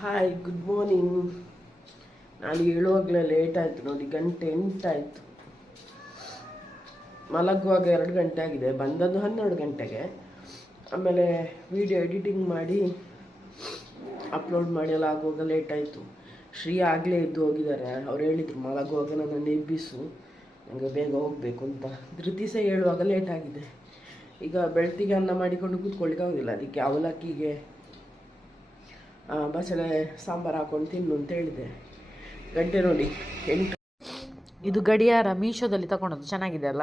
Hi, good morning. ನಾನು ಹೇಳುವಾಗಲೇ late ಆಯಿತು ನೋಡಿ, 8 ಗಂಟೆ ಆಯಿತು. ಮಲಗುವಾಗ 2 ಗಂಟೆ ಆಗಿದೆ, ಬಂದದ್ದು 12 ಗಂಟೆಗೆ. ಆಮೇಲೆ ವಿಡಿಯೋ ಎಡಿಟಿಂಗ್ ಮಾಡಿ ಅಪ್ಲೋಡ್ ಮಾಡಿ ಎಲ್ಲ ಆಗುವಾಗ ಲೇಟ್ ಆಯಿತು. ಶ್ರೀ ಆಗಲೇ ಎದ್ದು ಹೋಗಿದ್ದಾರೆ. ಅವ್ರು ಹೇಳಿದರು ಮಲಗುವಾಗ ನನ್ನನ್ನು ಎಬ್ಬಿಸು, ನನಗೆ ಬೇಗ ಹೋಗಬೇಕು ಅಂತ. ಧೃತಿ ಸಹ ಹೇಳುವಾಗ ಲೇಟ್ ಆಗಿದೆ. ಈಗ ಬೆಳ್ತಿಗೆ ಅನ್ನ ಮಾಡಿಕೊಂಡು ಕೂತ್ಕೊಳ್ಳಿಕ್ಕೆ ಆಗೋದಿಲ್ಲ, ಅದಕ್ಕೆ ಅವಲಕ್ಕಿಗೆ ಬಸಳೆ ಸಾಂಬಾರು ಹಾಕೊಂಡು ತಿನ್ನು ಅಂತ ಹೇಳಿದೆ. ಗಂಟೆ ನೋಡಿ 8. ಇದು ಗಡಿಯಾರ ಮೀಶೋದಲ್ಲಿ ತಗೊಂಡದ್ದು, ಚೆನ್ನಾಗಿದೆ ಅಲ್ಲ,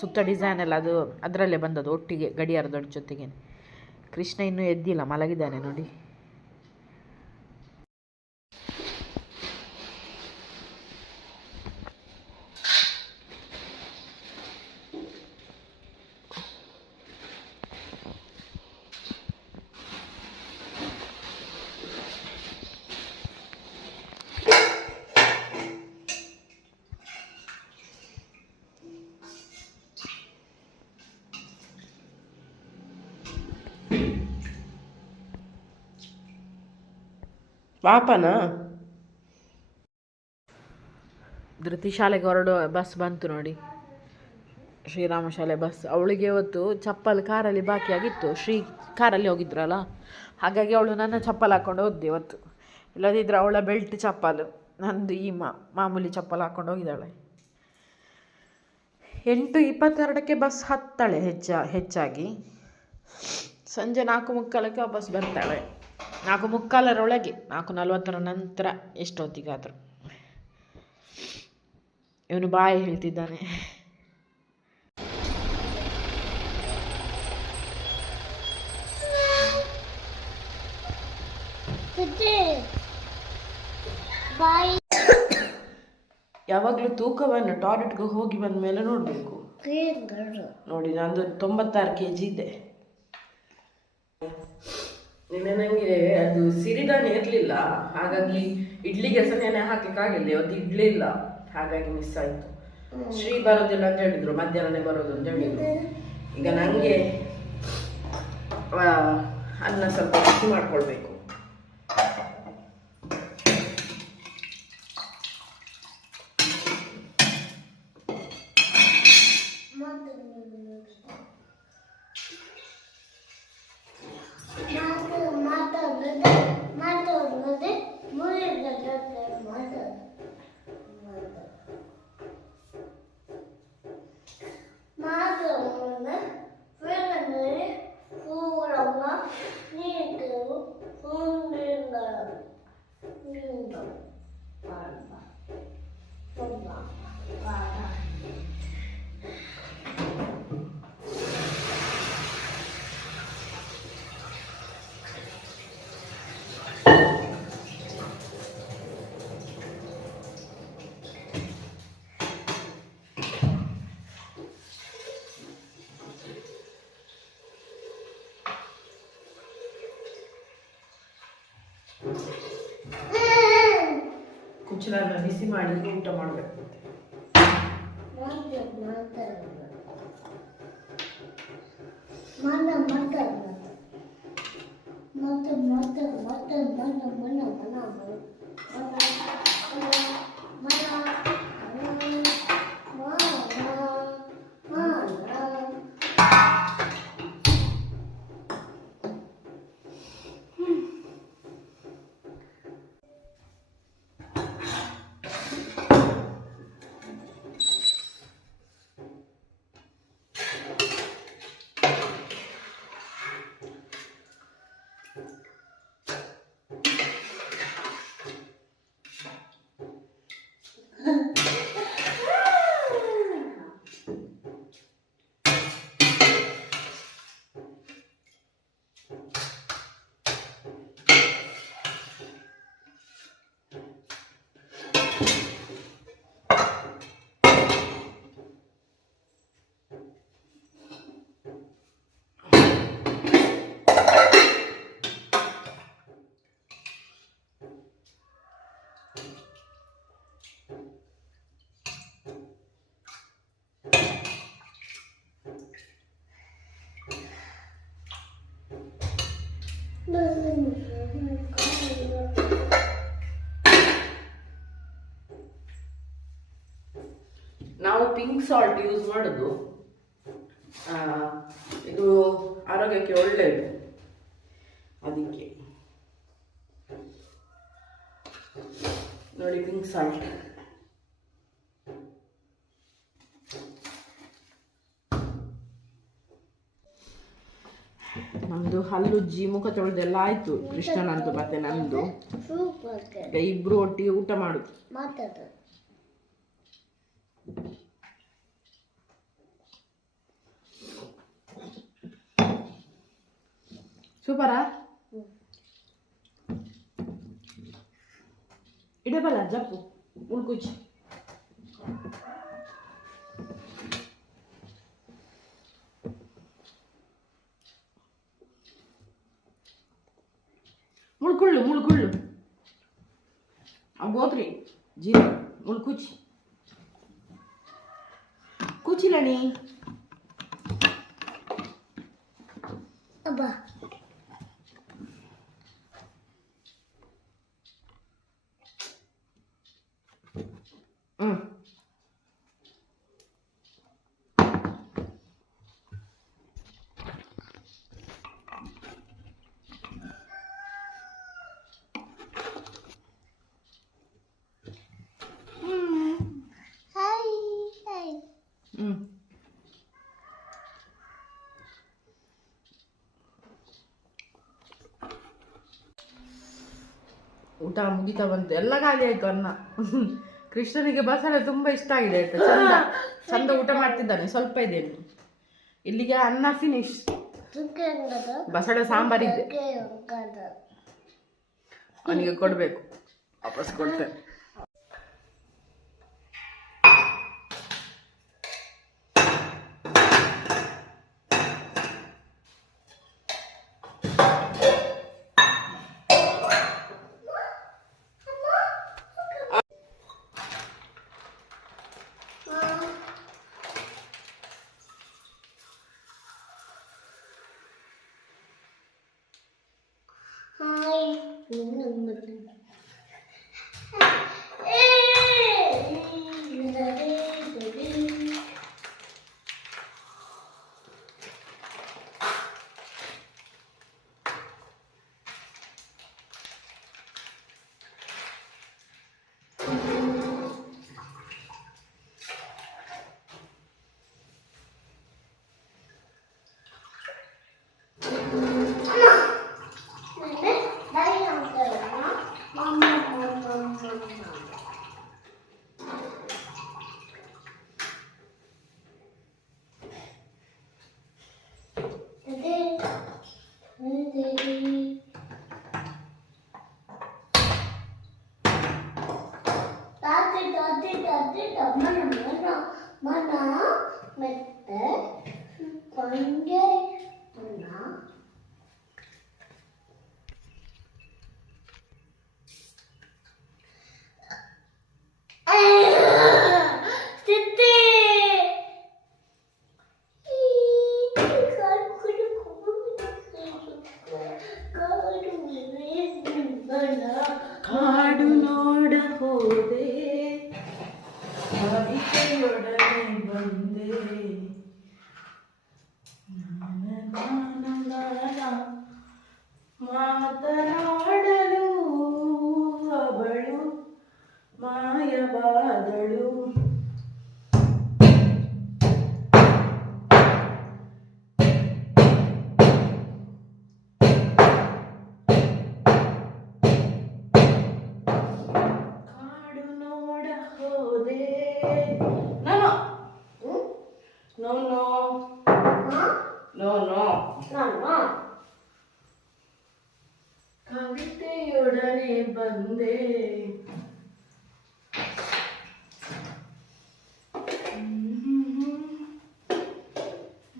ಸುತ್ತ ಡಿಸೈನ್ ಎಲ್ಲ ಅದು ಅದರಲ್ಲೇ ಬಂದದ್ದು ಒಟ್ಟಿಗೆ ಗಡಿಯಾರದ ಜೊತೆಗೆ. ಕೃಷ್ಣ ಇನ್ನೂ ಎದ್ದಿಲ್ಲ, ಮಲಗಿದ್ದಾನೆ ನೋಡಿ. ಪಾಪನಾ ಧೃತಿ ಶಾಲೆಗೆ ಹೊರಡೋ ಬಸ್ ಬಂತು ನೋಡಿ, ಶ್ರೀರಾಮ ಶಾಲೆ ಬಸ್. ಅವಳಿಗೆ ಇವತ್ತು ಚಪ್ಪಲ್ ಕಾರಲ್ಲಿ ಬಾಕಿಯಾಗಿತ್ತು. ಶ್ರೀ ಕಾರಲ್ಲಿ ಹೋಗಿದ್ರಲ್ಲ, ಹಾಗಾಗಿ ಅವಳು ನನ್ನ ಚಪ್ಪಲ್ ಹಾಕ್ಕೊಂಡು ಹೋದ್ದೆ ಇವತ್ತು. ಇಲ್ಲದಿದ್ದರೆ ಅವಳ ಬೆಲ್ಟ್ ಚಪ್ಪಲು, ನಂದು ಈ ಮಾಮೂಲಿ ಚಪ್ಪಲ್ ಹಾಕ್ಕೊಂಡು ಹೋಗಿದ್ದಾಳೆ. 8:22ಕ್ಕೆ ಬಸ್ ಹತ್ತಾಳೆ ಹೆಚ್ಚಾಗಿ. ಸಂಜೆ 4:45ಕ್ಕೆ ವಾಪಸ್ ಬರ್ತಾಳೆ. 4:45 4:40 ನಂತರ ಎಷ್ಟೊತ್ತಿಗಾದರೂ. ಇವನು ಬಾಯಿ ಹೇಳ್ತಿದ್ದಾನೆ. ಯಾವಾಗಲೂ ತೂಕವನ್ನು ಟಾಯ್ಲೆಟ್ಗೆ ಹೋಗಿ ಬಂದ ಮೇಲೆ ನೋಡಬೇಕು ನೋಡಿ. ನಂದು 96 kg ಇದೆ. ನಿನ್ನೆ ನನಗೆ ಅದು ಸಿರಿಧಾನ್ಯ ಇರಲಿಲ್ಲ, ಹಾಗಾಗಿ ಇಡ್ಲಿಗೆ ಸಹ ನೆನೆ ಹಾಕ್ಲಿಕ್ಕಾಗಿಲ್ಲ. ಇವತ್ತು ಇಡ್ಲಿ ಇಲ್ಲ, ಹಾಗಾಗಿ ಮಿಸ್ ಆಯಿತು. ಶ್ರೀ ಬರೋದಿಲ್ಲ ಅಂತ ಹೇಳಿದ್ರು, ಮಧ್ಯಾಹ್ನನೇ ಬರೋದು ಅಂತ ಹೇಳಿದ್ರು. ಈಗ ನನಗೆ ಅನ್ನ ಸ್ವಲ್ಪ ಬಿಸಿ ಮಾಡ್ಕೊಳ್ಬೇಕು. ಕುಚ್ಚಲನ್ನ ಬಿಸಿ ಮಾಡಿ ಊಟ ಮಾಡಬೇಕು. ನಾವು ಪಿಂಕ್ ಸಾಲ್ಟ್ ಯೂಸ್ ಮಾಡೋದು, ಇದು ಆರೋಗ್ಯಕ್ಕೆ ಒಳ್ಳೆಯದು, ಅದಕ್ಕೆ ನೋಡಿ ಪಿಂಕ್ ಸಾಲ್ಟ್. ನಮ್ದು ಹಲ್ಲುಜ್ಜಿ ಮುಖ ತೊಳೆದೆಲ್ಲ ಆಯ್ತು, ಕೃಷ್ಣನಂದು ಮತ್ತೆ ನಂದು. ಈಗ ಇಬ್ರು ಒಟ್ಟಿಗೆ ಊಟ ಮಾಡುದು. ಸೂಪರಾ? ಇಡಬಲ್ಲ ಜಪ್ಪು ಉಳ್ಕುಚ್ಚಿ. ಮುಳ್ಕುಳ್ಳು ಮುಳ್ಕುಳ್ಳು ಗೋತ್ರಿ ಜೀರ ಮುಳ್ಕುಚ್ಚಿ ಕುಚಿಲಣಿ ಅಬ್ಬಾ. ಊಟ ಮುಗಿತಾ ಬಂತು, ಎಲ್ಲ ಖಾಲಿ ಆಯ್ತು ಅನ್ನ. ಕೃಷ್ಣನಿಗೆ ಬಸಳೆ ತುಂಬಾ ಇಷ್ಟ ಆಗಿದೆ ಆಯ್ತಾ, ಚಂದ ಚಂದ ಊಟ ಮಾಡ್ತಿದ್ದಾನೆ. ಸ್ವಲ್ಪ ಇದೆ ಇಲ್ಲಿಗೆ ಅನ್ನ ಫಿನಿಶ್. ಬಸಳೆ ಸಾಂಬಾರಿದೆ, ಅವನಿಗೆ ಕೊಡ್ಬೇಕು, ವಾಪಸ್ ಕೊಡ್ತೇನೆ. ಕಾಡು ನೋಡ ಹೋದೆ, ಕವಿತೆಯೊಡನೆ ಬಂದೆ, ಮಾತನಾಡಲು ಅವಳು ಮಾಯವಾದಳು. No, no. No, no. ಕವಿತೆಯೊಡನೆ ಬಂದೆ,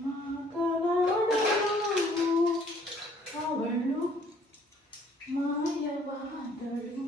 ಮಾತನಾಡಲು ಅವಳು ಮಾಯವಾದಳು.